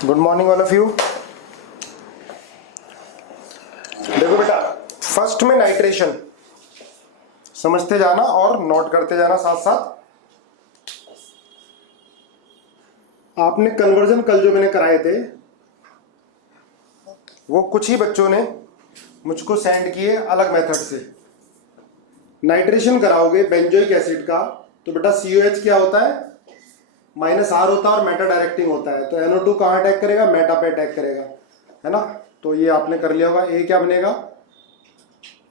Good morning all of you. देखो बेटा, first में नाइट्रेशन समझते जाना और नोट करते जाना साथ साथ। आपने कन्वर्जन कल जो मैंने कराए थे वो कुछ ही बच्चों ने मुझको सेंड किए अलग मेथड से। नाइट्रेशन कराओगे बेंजोइक एसिड का तो बेटा COH क्या होता है, -R होता है और मेटा डायरेक्टिंग होता है। तो NO2 कहाँ अटैक करेगा, मेटा पे अटैक करेगा, है ना। तो ये आपने कर लिया होगा। ए क्या बनेगा,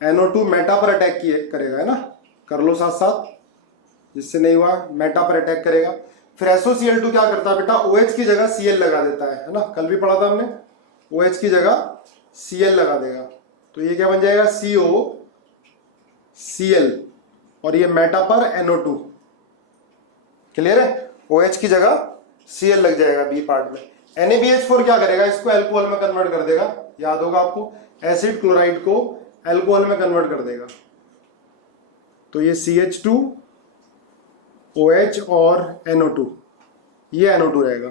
NO2 मेटा पर अटैक करेगा, है ना। कर लो साथ साथ, जिससे नहीं हुआ मेटा पर अटैक करेगा। फिर SOCl2 क्या करता है बेटा, OH की जगह Cl लगा देता है ना। कल भी पढ़ा था हमने, OH की जगह Cl लगा देगा। तो ये क्या बन जाएगा, COCl, और ये मेटा पर NO2। क्लियर है, OH की जगह Cl लग जाएगा बी पार्ट में। NaBH4 क्या करेगा, इसको अल्कोहल में कन्वर्ट कर देगा। याद होगा आपको, एसिड क्लोराइड को अल्कोहल में कन्वर्ट कर देगा। तो ये CH2 OH और NO2, ये NO2 रहेगा।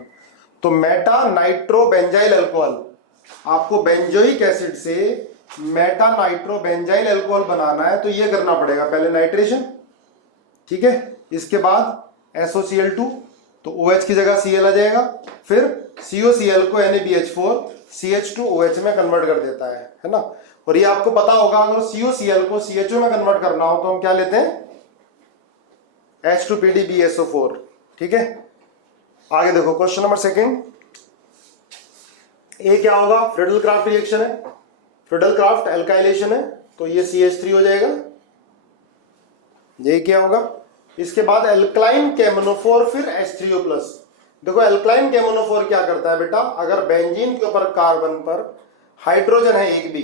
तो मेटा नाइट्रो बेंजाइल अल्कोहल, आपको बेंजोइक एसिड से मेटा नाइट्रो बेंजाइल अल्कोहल बनाना है तो ये करना पड़ेगा, पहले नाइट्रेशन, ठीक है। इसके बाद SOCl2, तो OH की जगह Cl आ जाएगा। फिर COCl को NaBH4 CH2OH में कन्वर्ट कर देता है ना। और ये आपको पता होगा, अगर COCl को CHO में कन्वर्ट करना हो तो हम क्या लेते हैं, H2PDBSO4, ठीक है। आगे देखो क्वेश्चन नंबर सेकंड। ए क्या होगा, फ्रिडल क्राफ्ट रिएक्शन है, फ्रिडल क्राफ्ट एल्काइलेशन है, तो ये CH3 हो जाएगा। ये क्या होगा, इसके बाद एल्कलाइन केमोनोफोर, फिर H3O+। देखो एल्कलाइन केमोनोफोर क्या करता है बेटा, अगर बेंजीन के ऊपर कार्बन पर हाइड्रोजन है एक भी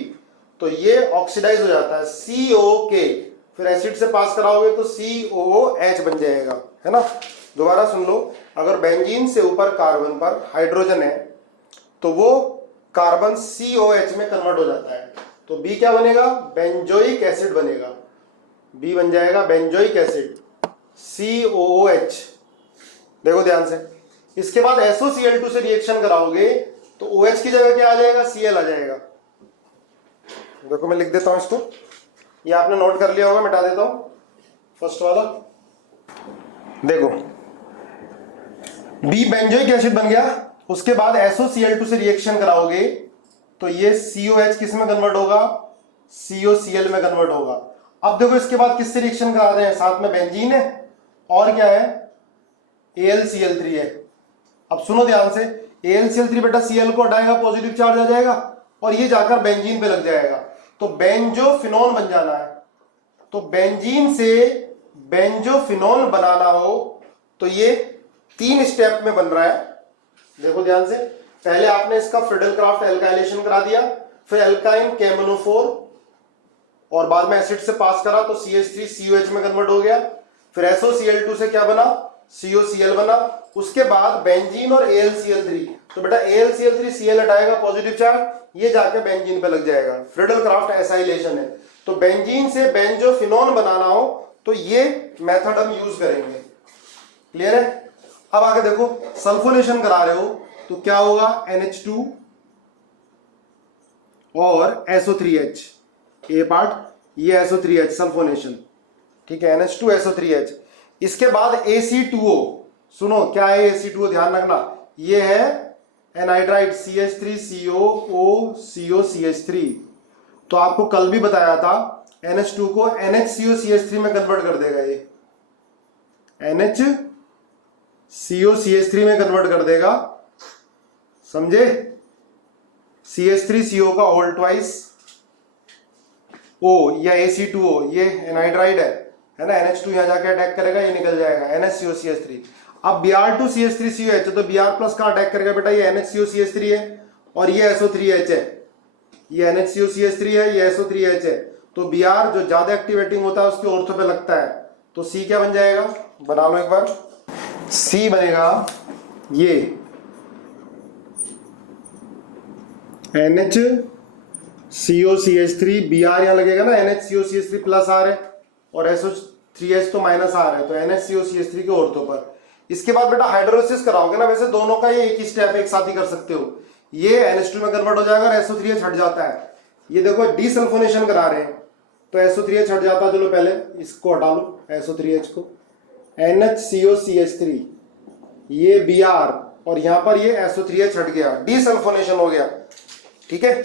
तो ये ऑक्सीडाइज हो जाता है COK, फिर एसिड से पास कराओगे तो COOH बन जाएगा, है ना। दोबारा सुन लो, अगर बेंजीन से ऊपर कार्बन पर हाइड्रोजन है तो वो कार्बन COH में कन्वर्ट हो जाता है। तो बी क्या बनेगा, बेंजोइक एसिड बनेगा। बी बन जाएगा बेंजोइक एसिड COOH। देखो ध्यान से, इसके बाद SOCl2 से रिएक्शन कराओगे तो OH की जगह क्या आ जाएगा, Cl आ जाएगा। देखो मैं लिख देता हूं इसको, ये आपने नोट कर लिया होगा, मिटा देता हूं फर्स्ट वाला। देखो बी बेंजोइक एसिड बन गया, उसके बाद SOCl2 से रिएक्शन कराओगे तो ये COH किस में कन्वर्ट होगा, COCl में कन्वर्ट होगा। अब देखो इसके बाद किससे रिएक्शन करा रहे हैं, साथ में बेंजीन है और क्या है, AlCl3 है। अब सुनो ध्यान से, AlCl3 बेटा Cl को हटाएगा, पॉजिटिव चार्ज आ जाएगा और ये जाकर बेंजीन पे लग जाएगा, तो बेंजोफिनोन बन जाना है। तो बेंजीन से बेंजोफिनोन बनाना हो तो ये 3 स्टेप में बन रहा है। देखो ध्यान से, पहले आपने इसका फ्रिडल क्राफ्ट एल्काइलेशन करा दिया, फिर एल्काइन केमोनोफोर, और बाद में एसिड से पास करा तो CH3 COH में कन्वर्ट हो गया। फिर SOCl2 से क्या बना, COCl बना। उसके बाद बेंजीन और AlCl3, तो बेटा AlCl3 Cl हटाएगा, पॉजिटिव चार्ज, ये जाके बेंजीन पे लग जाएगा। फ्रिडल क्राफ्ट एसाइलेशन है। तो बेंजीन से बेंजोफिनोन बनाना हो तो ये मेथड हम यूज करेंगे। क्लियर है। अब आगे देखो, सल्फोनेशन करा रहे हो तो क्या होगा, NH2 और SO3H, ए पार्ट, ये SO3H सल्फोनेशन, ठीक है, NH2 SO3H। इसके बाद AC2O, सुनो क्या है AC2O, ध्यान रखना, ये है एनहाइड्राइड CH3COO COCH3। तो आपको कल भी बताया था, NH2 को NHCOCH3 में कन्वर्ट कर देगा, ये NHCOCH3 में कन्वर्ट कर देगा, समझे। CH3CO का होल ट्वाइस O या AC2O, ये एनहाइड्राइड है ना, NH2 यहां जाके अटैक करेगा, ये निकल जाएगा NHCOCH3। अब Br2CH3COH, तो Br+ का अटैक करेगा बेटा, ये NHCOCH3 है और ये SO3H है, ये NHCOCH3 है, ये SO3H है। तो Br जो ज्यादा एक्टिवेटिंग होता है उसके ऑर्थो पे लगता है, तो C क्या बन जाएगा, बना लो एक बार, C बनेगा ये NHCOCH3, Br यहां लगेगा ना, NHCOCH3 +R है और SO3H तो -R है, तो NHCOCH3 के ऑर्थो पर इसके बाद बेटा हाइड्रोलिसिस कराओगे ना, वैसे दोनों का ये एक ही स्टेप एक साथ ही कर सकते हो। ये NH2 में कन्वर्ट हो जाएगा और SO3H हट जाता है। ये देखो डीसल्फोनेशन करा रहे हैं तो SO3H हट जाता है। चलो पहले इसको हटा लो SO3H को, NHCOCH3 ये Br और यहां पर ये SO3H हट गया, डीसल्फोनेशन हो गया। ठीक है,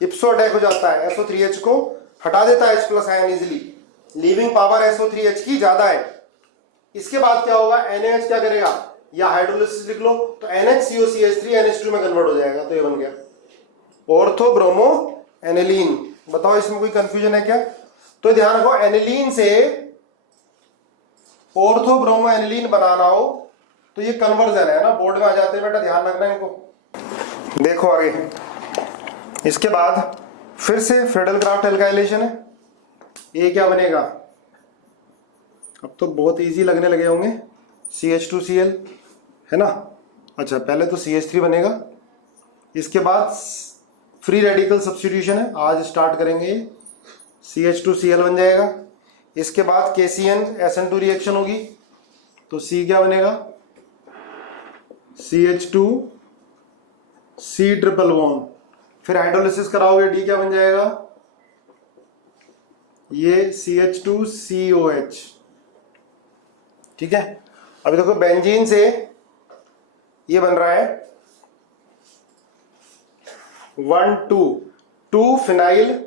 इप्सो अटैक हो जाता है, SO3H को हटा देता है H+ ion easily, leaving power SO3H की ज्यादा है। इसके बाद क्या होगा, NaH क्या करेगा, या हाइड्रोलिसिस लिख लो तो NHCOCH3 NH2 में कन्वर्ट हो जाएगा। तो ये बन गया ऑर्थो ब्रोमो एनिलीन। बताओ इसमें कोई कंफ्यूजन है क्या? तो ध्यान रखो, एनिलीन से ऑर्थो ब्रोमो एनिलीन बनाना हो तो ये कन्वर्जन है ना, बोर्ड में आ जाते हैं बेटा, ध्यान रखना इनको। देखो आगे, इसके बाद फिर से फ्रेडल-क्राफ्ट एल्काइलेशन है। ये क्या बनेगा, अब तो बहुत इजी लगने लगे होंगे, CH2Cl है ना। अच्छा पहले तो CH3 बनेगा, इसके बाद फ्री रेडिकल सब्स्टिट्यूशन है, आज स्टार्ट करेंगे। CH2Cl बन जाएगा, इसके बाद KCN SN2 रिएक्शन होगी तो C क्या बनेगा, CH2 C ट्रिपल बॉन्ड। फिर हाइड्रोलिसिस कराओगे D क्या बन जाएगा, ये CH2COH। ठीक है, अभी देखो बेंजीन से ये बन रहा है 1,2 फिनाइल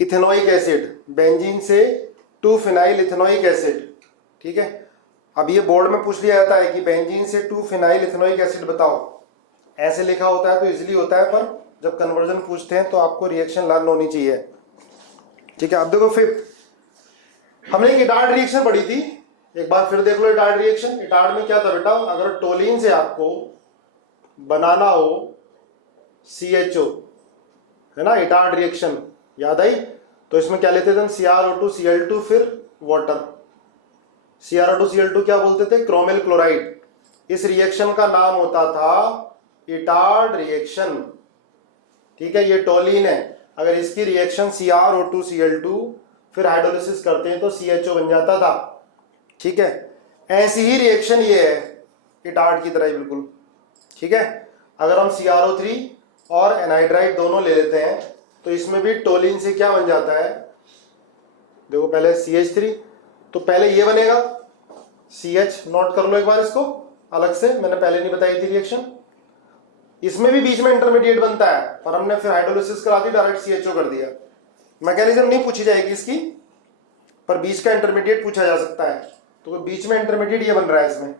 इथेनोइक एसिड, बेंजीन से 2 फिनाइल इथेनोइक एसिड। ठीक है, अब ये बोर्ड में पूछ लिया जाता है कि बेंजीन से 2 फिनाइल इथेनोइक एसिड बताओ, ऐसे लिखा होता है तो इजीली होता है, पर जब कन्वर्जन पूछते हैं तो आपको रिएक्शन लर्न होनी चाहिए। ठीक है, अब देखो फिर हमने एक इटार्ड रिएक्शन पढ़ी थी, एक बार फिर देख लो इटार्ड रिएक्शन। इटार्ड में क्या था बेटा, अगर टोलिन से आपको बनाना हो CHO है ना, इटार्ड रिएक्शन याद आई, तो इसमें क्या लेते थे हम, CrO2Cl2 फिर वाटर। CrO2Cl2 क्या बोलते थे, क्रोमिल क्लोराइड। इस रिएक्शन का नाम होता था इटार्ड रिएक्शन। ठीक है, ये टोलिन है, अगर इसकी रिएक्शन CrO2Cl2 फिर हाइड्रोलिसिस करते हैं तो CHO बन जाता था। ठीक है, ऐसी ही रिएक्शन ये है इटार्ड की तरह ही बिल्कुल। ठीक है, अगर हम CrO3 और एनहाइड्राइड दोनों ले लेते हैं तो इसमें भी टोलिन से क्या बन जाता है, देखो पहले CH3, तो पहले ये बनेगा CH, नोट कर लो एक बार इसको अलग से, मैंने पहले नहीं बताई थी रिएक्शन। इसमें भी बीच में इंटरमीडिएट बनता है, पर हमने फिर हाइड्रोलिसिस करा दी, डायरेक्ट CHO कर दिया। मैकेनिज्म नहीं पूछी जाएगी इसकी, पर बीच का इंटरमीडिएट पूछा जा सकता है। तो बीच में इंटरमीडिएट ये बन रहा है इसमें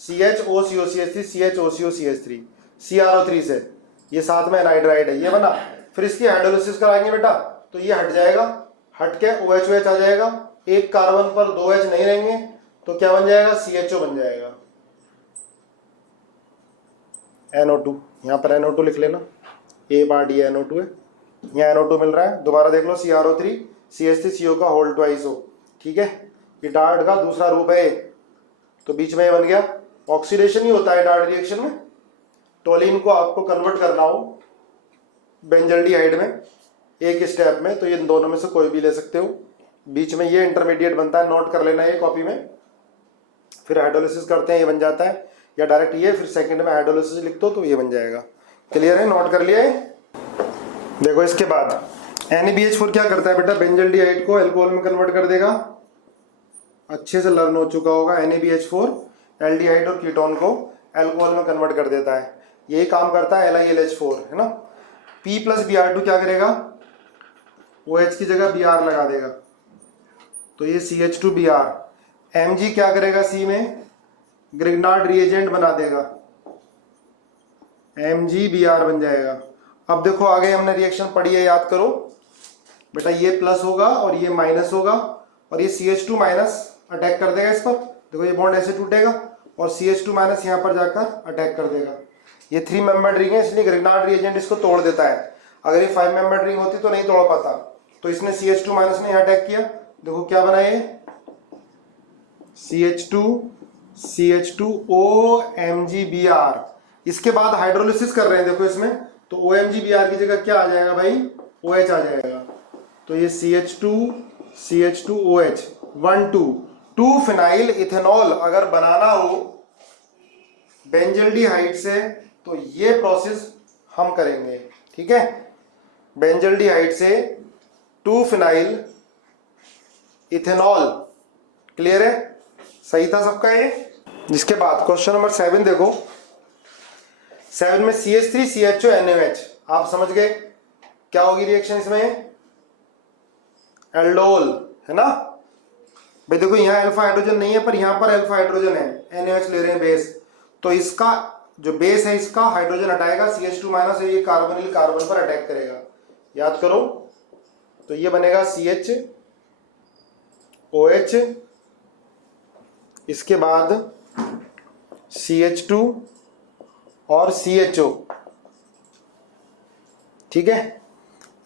CHOCOCH3 CHOCOCH3 CrO3 से, ये साथ में एनहाइड्राइड है, ये बना। फिर इसकी हाइड्रोलिसिस कराएंगे बेटा तो ये हट जाएगा, हट के OH आ जाएगा, एक कार्बन पर 2 H नहीं रहेंगे तो क्या बन जाएगा, CHO बन जाएगा, NO2। यहाँ पर NO2 लिख लेना, A पार्ट ये NO2 है, यहाँ NO2 मिल रहा है। दोबारा देख लो, CrO3 CH3 CO का होल ट्वाइस हो। ठीक है, इटार्ड का दूसरा रूप है, तो बीच में ये बन गया। ऑक्सीडेशन ही होता है इटार्ड रिएक्शन में। टोलिन को आपको कन्वर्ट करना हो बेंजल्डिहाइड में एक स्टेप में, तो ये इन दोनों में से कोई भी ले सकते हो। बीच में ये इंटरमीडिएट बनता है, नोट कर लेना ये कॉपी में। फिर हाइड्रोलिसिस करते हैं, ये बन जाता है, या डायरेक्ट ये फिर सेकंड में हाइड्रोलिसिस लिख दो तो ये बन जाएगा। क्लियर है, नोट कर लिया है। देखो इसके बाद NaBH4 क्या करता है बेटा, बेंजल्डिहाइड को अल्कोहल में कन्वर्ट कर देगा, अच्छे से लर्न हो चुका होगा। NaBH4 एल्डिहाइड और कीटोन को अल्कोहल में कन्वर्ट कर देता है, यही काम करता है LiLH4 है ना। P + Br2 क्या करेगा, OH की जगह Br लगा देगा, तो ये CH2Br। Mg क्या करेगा, C में ग्रिग्नार्ड रिएजेंट बना देगा, MgBr बन जाएगा। अब देखो आगे हमने रिएक्शन पढ़ी है, याद करो बेटा, ये प्लस होगा और ये माइनस होगा, और ये CH2 माइनस अटैक कर देगा इस पर। देखो ये बॉन्ड ऐसे टूटेगा और CH2 माइनस यहाँ पर जाकर अटैक कर देगा। ये 3 मेंबर्ड रिंग है, इसलिए ग्रिग्नार्ड रिएजेंट इसको तोड़ देता है। अगर ये 5 मेंबर्ड रिंग होती तो नहीं तोड़ पाता, तो इसने CH2 माइनस ने यहाँ अटैक किया। देखो क्या बना ये, CH2O MgBr। इसके बाद हाइड्रोलिसिस कर रहे हैं, देखो इसमें तो OMgBr की जगह क्या आ जाएगा भाई, OH आ जाएगा। तो ये CH2OH 1,2 2 फिनाइल इथेनॉल अगर बनाना हो बेंजल्डिहाइड से तो ये प्रोसेस हम करेंगे, ठीक है। बेंजल्डिहाइड से 2 फिनाइल इथेनॉल, क्लियर है, सही था सबका ये। जिसके बाद क्वेश्चन नंबर 7 देखो, 7 में CH3 CHO NaOH, आप समझ गए क्या होगी रिएक्शन इसमें, एल्डोल, है ना भाई। देखो यहाँ अल्फा हाइड्रोजन नहीं है पर यहाँ पर अल्फा हाइड्रोजन है, NaOH ले रहे हैं बेस, तो इसका जो बेस है इसका हाइड्रोजन हटाएगा, CH2 माइनस, ये कार्बोनिल कार्बन पर अटैक करेगा, याद करो। तो ये बनेगा CHOH, इसके बाद CH2 और CHO, ठीक है।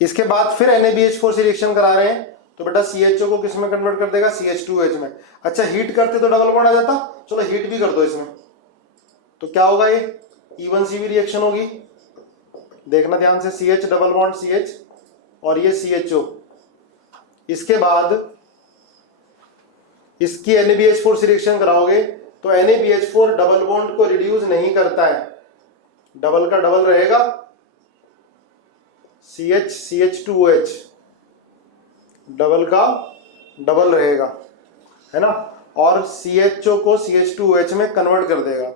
इसके बाद फिर NaBH4 से रिएक्शन करा रहे हैं तो बेटा CHO को किस में कन्वर्ट कर देगा, CH2OH में। अच्छा हीट करते तो डबल बॉन्ड आ जाता, चलो हीट भी कर दो इसमें, तो क्या होगा, ये E1CB रिएक्शन होगी, देखना ध्यान से, CH डबल बॉन्ड CH और ये CHO। इसके बाद इसकी NaBH4 से रिएक्शन कराओगे तो NaBH4 डबल बॉन्ड को रिड्यूस नहीं करता है, डबल का डबल रहेगा, CH CH2OH डबल का डबल रहेगा, है ना, और CHO को CH2OH में कन्वर्ट कर देगा,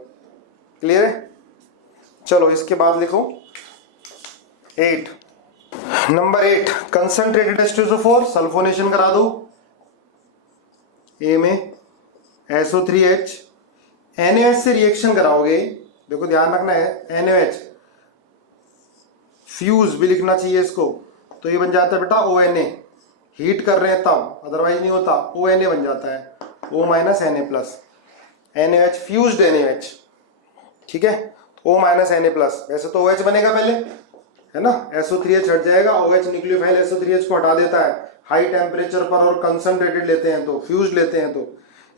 क्लियर है। चलो इसके बाद लिखो 8, नंबर 8 कंसंट्रेटेड H2SO4 सल्फोनेशन करा दो। ए में SO3H NaOH से रिएक्शन कराओगे, देखो ध्यान रखना है, NaOH फ्यूज भी लिखना चाहिए इसको, तो ये बन जाता है बेटा ONA, हीट कर रहे हैं तब, अदरवाइज नहीं होता, ONA बन जाता है, O minus Na plus, NaOH fused NaOH, ठीक है, O माइनस Na प्लस, वैसे तो OH बनेगा पहले, है ना, SO3H हट जाएगा, OH न्यूक्लियोफाइल SO3H को हटा देता है हाई टेम्परेचर पर और कंसंट्रेटेड लेते हैं तो, फ्यूज लेते हैं तो।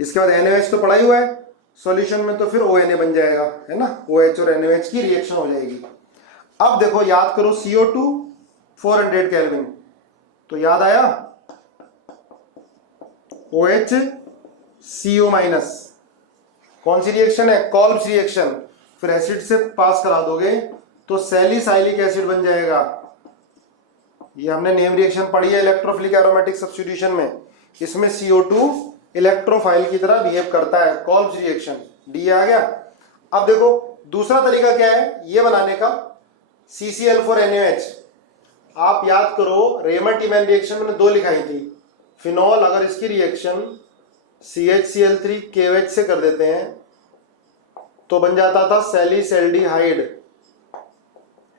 इसके बाद NaOH तो पड़ा ही हुआ है सॉल्यूशन में, तो फिर ONA बन जाएगा, है ना, OH और NaOH की रिएक्शन हो जाएगी। अब देखो याद करो CO2 400 केल्विन, तो याद आया OH CO माइनस, कौन सी रिएक्शन है, कॉल्ब्स रिएक्शन, फिर एसिड से पास करा दोगे तो सैलिसाइलिक एसिड बन जाएगा। ये हमने नेम रिएक्शन पढ़ी है इलेक्ट्रोफिलिक एरोमेटिक सब्स्टिट्यूशन में, इसमें CO2 इलेक्ट्रोफाइल की तरह बिहेव करता है, कॉल्ब्स रिएक्शन, डी आ गया। अब देखो दूसरा तरीका क्या है ये बनाने का, CCl4NaOH, आप याद करो रेमर-टीमैन रिएक्शन मैंने 2 लिखाई थी, फिनॉल अगर इसकी रिएक्शन CHCl3KOH से कर देते हैं तो बन जाता था सैलिसैल्डिहाइड,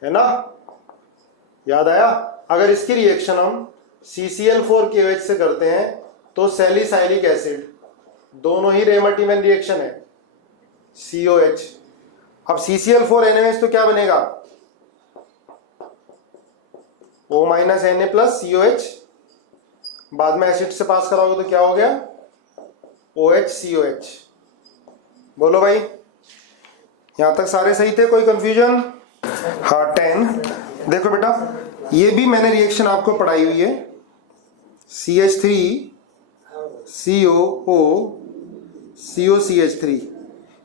है ना, याद आया। अगर इसकी रिएक्शन हम CCl4KOH से करते हैं तो सैलिसाइलिक एसिड, दोनों ही रेमर-टीमैन रिएक्शन है, COH। अब CCl4NaOH तो क्या बनेगा, O minus Na plus COH, बाद में एसिड से पास कराओगे तो क्या हो गया, OHCOH। बोलो भाई, यहां तक सारे सही थे, कोई कंफ्यूजन। हाँ 10 देखो बेटा, ये भी मैंने रिएक्शन आपको पढ़ाई हुई है, CH3COO COCH3,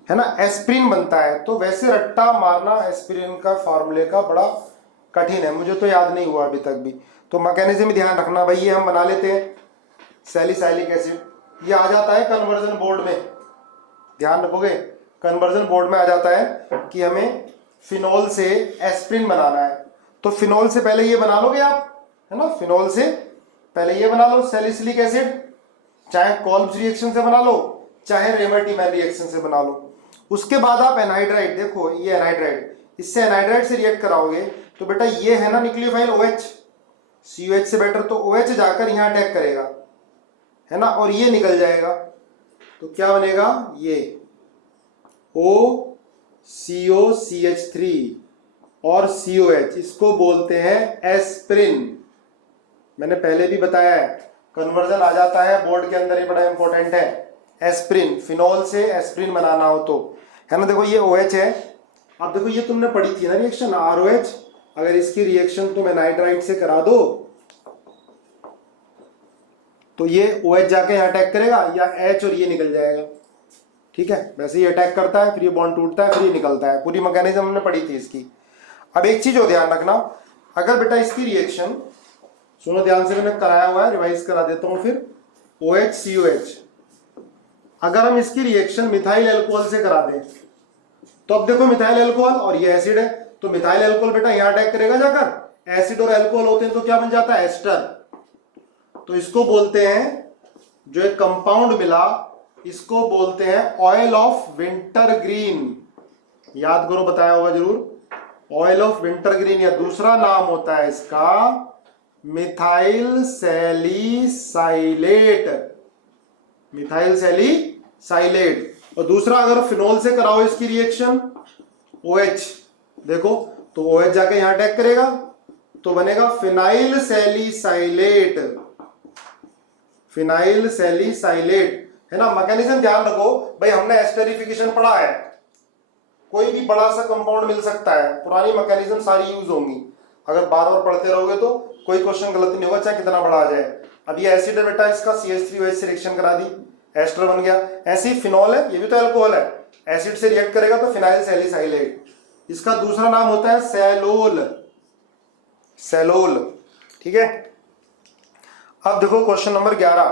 है ना, एस्प्रिन बनता है। तो वैसे रट्टा मारना एस्प्रिन का फार्मूले का बड़ा कठिन है, मुझे तो याद नहीं हुआ अभी तक भी, तो मैकेनिज्म ध्यान रखना भाई। ये हम बना लेते हैं सैलिसाइलिक एसिड, ये आ जाता है कन्वर्जन बोर्ड में, ध्यान रखोगे, कन्वर्जन बोर्ड में आ जाता है कि हमें फिनॉल से एस्प्रिन बनाना है, तो फिनॉल से पहले ये बना लोगे आप, है ना, फिनॉल से पहले ये बना लो सैलिसिलिक एसिड, चाहे कॉल्ब्स रिएक्शन से बना लो चाहे रेमर-टीमैन रिएक्शन से बना लो। उसके बाद आप एनहाइड्राइड, देखो ये एनहाइड्राइड, इससे एनहाइड्राइड से रिएक्ट कराओगे तो बेटा ये है ना न्यूक्लियोफाइल OH, COH से बेटर तो OH जाकर यहाँ अटैक करेगा, है ना, और ये निकल जाएगा, तो क्या बनेगा, ये OCOCH3 और COH, इसको बोलते हैं एस्प्रिन। मैंने पहले भी बताया है, कन्वर्जन आ जाता है बोर्ड के अंदर, ये बड़ा इंपॉर्टेंट है, एस्प्रिन, फिनॉल से एस्प्रिन बनाना हो तो, है ना। देखो ये OH है, अब देखो ये तुमने पढ़ी थी ना रिएक्शन ROH, अगर इसकी रिएक्शन तुम एनहाइड्राइड से करा दो तो ये OH जाके यहाँ अटैक करेगा या H और ये निकल जाएगा, ठीक है। वैसे ये अटैक करता है, फिर ये बॉन्ड टूटता है, फिर ये निकलता है। पूरी मैकेनिज्म हमने पढ़ी थी इसकी। अब एक चीज और ध्यान रखना, अगर बेटा इसकी रिएक्शन, सुनो ध्यान से, मैंने कराया हुआ है, रिवाइज करा देता हूं फिर। OH COH, अगर हम इसकी रिएक्शन मिथाइल अल्कोहल से करा दें, तो अब देखो मिथाइल अल्कोहल और ये एसिड है, तो मिथाइल अल्कोहल बेटा यहां अटैक करेगा जाकर, एसिड और अल्कोहल होते हैं तो क्या बन जाता है, एस्टर। तो इसको बोलते हैं, जो एक कंपाउंड मिला इसको बोलते हैं ऑयल ऑफ विंटर ग्रीन। याद करो, बताया होगा जरूर, ऑयल ऑफ विंटर ग्रीन, या दूसरा नाम होता है इसका मिथाइल सैलिसाइलेट, मिथाइल सैलिसाइलेट। और दूसरा, अगर फिनोल से कराओ इसकी रिएक्शन OH, देखो तो OH जाके यहां अटैक करेगा तो बनेगा फिनाइल सैलिसाइलेट, फिनाइल सैलिसाइलेट, है ना। मैकेनिज्म ध्यान रखो भाई, हमने एस्टरिफिकेशन पढ़ा है, कोई भी बड़ा सा कंपाउंड मिल सकता है, पुरानी मैकेनिज्म सारी यूज होंगी। अगर बार बार पढ़ते रहोगे तो कोई क्वेश्चन गलत नहीं होगा, चाहे कितना बड़ा आ जाए। अब ये एसिड है बेटा, इसका CH3OH से रिएक्शन करा दी, एस्टर बन गया। ऐसी फिनॉल है, ये भी तो अल्कोहल है, एसिड से रिएक्ट करेगा तो फिनाइल सैलिसाइलेट। इसका दूसरा नाम होता है सैलोल, सैलोल, ठीक है। अब देखो क्वेश्चन नंबर 11,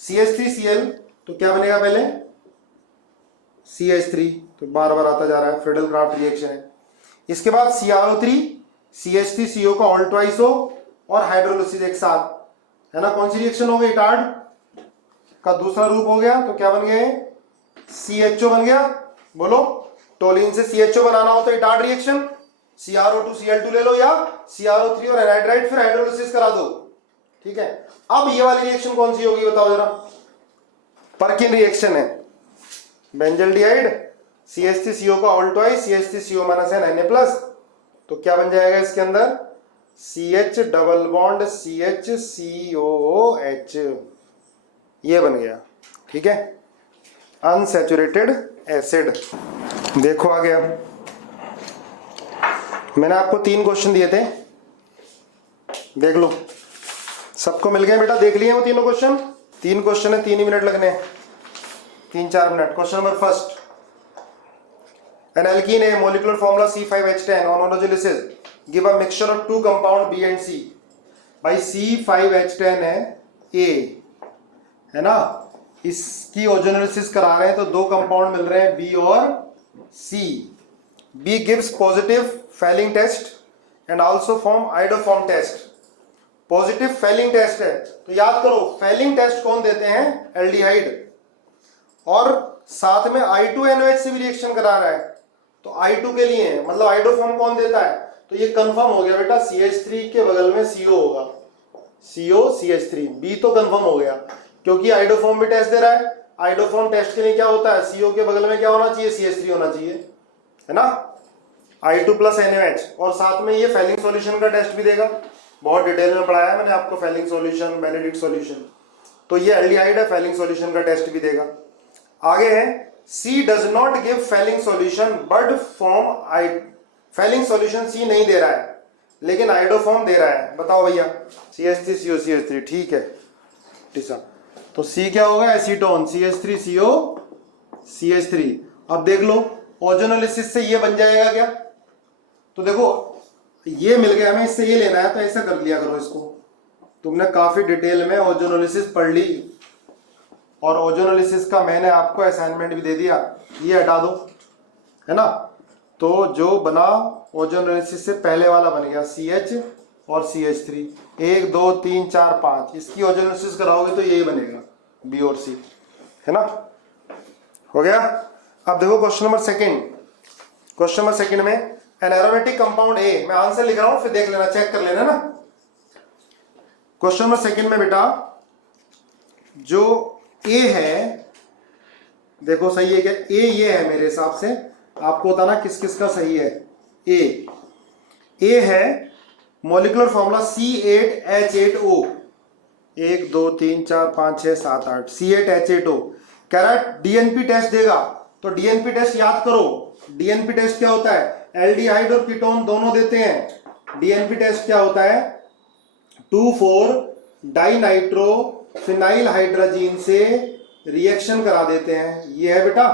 CH3Cl, तो क्या बनेगा पहले, CH3, तो बार बार आता जा रहा है, फ्रीडल क्राफ्ट रिएक्शन है। इसके बाद CrO3 CH3CO का ऑल ट्वाइस हो और हाइड्रोलिसिस एक साथ, है ना। कौन सी रिएक्शन हो गई, इटार्ड का दूसरा रूप हो गया, तो क्या बन गया, CHO बन गया। बोलो, टोलिन से CHO बनाना हो तो इटार्ड रिएक्शन, CrO2 Cl2 ले लो, या CrO3 और एनहाइड्राइड, फिर हाइड्रोलिसिस करा दो, ठीक है। अब ये वाली रिएक्शन कौन सी होगी बताओ जरा, पर्किन रिएक्शन है, बेंजल्डिहाइड CH3CO का all twice CH3CO -N, Na+, तो क्या बन जाएगा इसके अंदर, CH डबल बॉन्ड CHCOOH, ये बन गया, ठीक है, अनसैचुरेटेड एसिड। देखो आ गया, मैंने आपको 3 क्वेश्चन दिए थे, देख लो, सबको मिल गए बेटा, देख लिए वो तीनों क्वेश्चन। 3 क्वेश्चन है, 3 ही मिनट लगने हैं, 3-4 minute. Question number first, an alkene A, molecular formula C5H10, on ozonolysis give a mixture of 2 compound B and C। भाई C5H10 है A, है ना, इसकी ओजोनोलिसिस करा रहे हैं तो 2 कंपाउंड मिल रहे हैं B और C। B gives positive Fehling test and also form iodoform test। Positive Fehling test है, तो याद करो फेलिंग टेस्ट कौन देते हैं, एल्डिहाइड, और साथ में I2NOH से भी रिएक्शन करा रहा है, तो I2 के लिए मतलब आइडोफॉर्म कौन देता है, तो ये कंफर्म हो गया बेटा, CH3 के बगल में CO होगा, CO CH3, B तो कंफर्म हो गया क्योंकि आइडोफॉर्म भी टेस्ट दे रहा है। आइडोफॉर्म टेस्ट के लिए क्या होता है, CO के बगल में क्या होना चाहिए, CH3 होना चाहिए, है ना, I2 + NaOH, और साथ में ये फेलिंग सॉल्यूशन का टेस्ट भी देगा, बहुत डिटेल में पढ़ाया है मैंने आपको, फेलिंग सॉल्यूशन, बेनेडिक्ट सॉल्यूशन, तो ये एल्डिहाइड है, फेलिंग सॉल्यूशन का टेस्ट भी देगा। आगे है C does not give Fehling solution but form I, Fehling solution C नहीं दे रहा है लेकिन आइडोफॉर्म दे रहा है, बताओ भैया, CH3CO CH3, ठीक है टीसा, तो C क्या होगा, एसीटोन, CH3CO CH3। अब देख लो ओजोनोलिसिस से ये बन जाएगा क्या, तो देखो ये मिल गया हमें, इससे ये लेना है तो ऐसा कर लिया करो इसको, तुमने काफी डिटेल में ओजोनोलिसिस पढ़ ली, और ओजोनोलिसिस का मैंने आपको असाइनमेंट भी दे दिया, ये हटा दो, है ना, तो जो बना ओजोनोलिसिस से पहले वाला बन गया CH और CH3, 1 2 3 4 5, इसकी ओजोनोलिसिस कराओगे तो यही बनेगा B और C, है ना, हो गया। अब देखो question number second, question number second में एन एरोमेटिक कंपाउंड A, मैं आंसर लिख रहा हूं फिर देख लेना, चेक कर लेना ना। क्वेश्चन नंबर सेकंड में बेटा जो A है, देखो सही है क्या, A ये है मेरे हिसाब से, आपको बताना किस किस का सही है। A है मॉलिक्यूलर फॉर्मूला C8H8O, 1 2 3 4 5 6 7 8, C8H8O। कह रहा है डीएनपी टेस्ट देगा, तो डीएनपी टेस्ट याद करो, डीएनपी टेस्ट क्या होता है, एल्डिहाइड और कीटोन दोनों देते हैं। डीएनपी टेस्ट क्या होता है, 2,4 डाइनाइट्रो फिनाइल हाइड्रोजीन से रिएक्शन करा देते हैं। ये है बेटा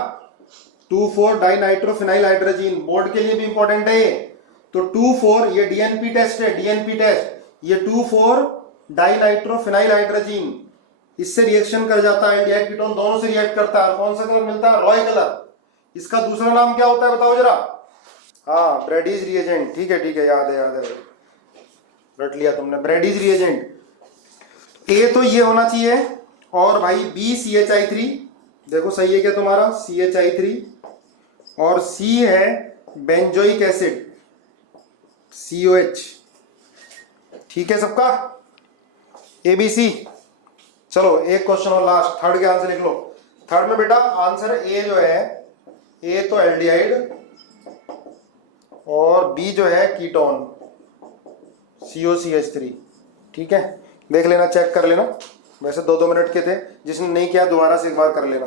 2,4 डाइनाइट्रो फिनाइल हाइड्रोजीन, बोर्ड के लिए भी इंपॉर्टेंट है ये। तो 2,4 ये डीएनपी टेस्ट है, डीएनपी टेस्ट, ये 2,4 डाइनाइट्रो फिनाइल हाइड्रोजीन इससे रिएक्शन कर जाता है, एल्डिहाइड कीटोन दोनों से रिएक्ट करता है। कौन सा कलर मिलता है? रॉय कलर। इसका दूसरा नाम क्या होता है बताओ जरा? हाँ, ब्रैडीज रिएजेंट। ठीक है, याद है, रट लिया तुमने, ब्रैडीज रिएजेंट। ए तो ये होना चाहिए, और भाई बी CHI3, देखो सही है क्या तुम्हारा? CHI3, और सी है बेंजोइक एसिड COH। ठीक है सबका? ABC। चलो एक क्वेश्चन और लास्ट, थर्ड के आंसर लिख लो। थर्ड में बेटा आंसर ए जो है, ए तो एल्डिहाइड और बी जो है कीटोन COCH3। ठीक है, देख लेना, चेक कर लेना। वैसे 2-2 मिनट के थे, जिसने नहीं किया दोबारा से एक बार कर लेना।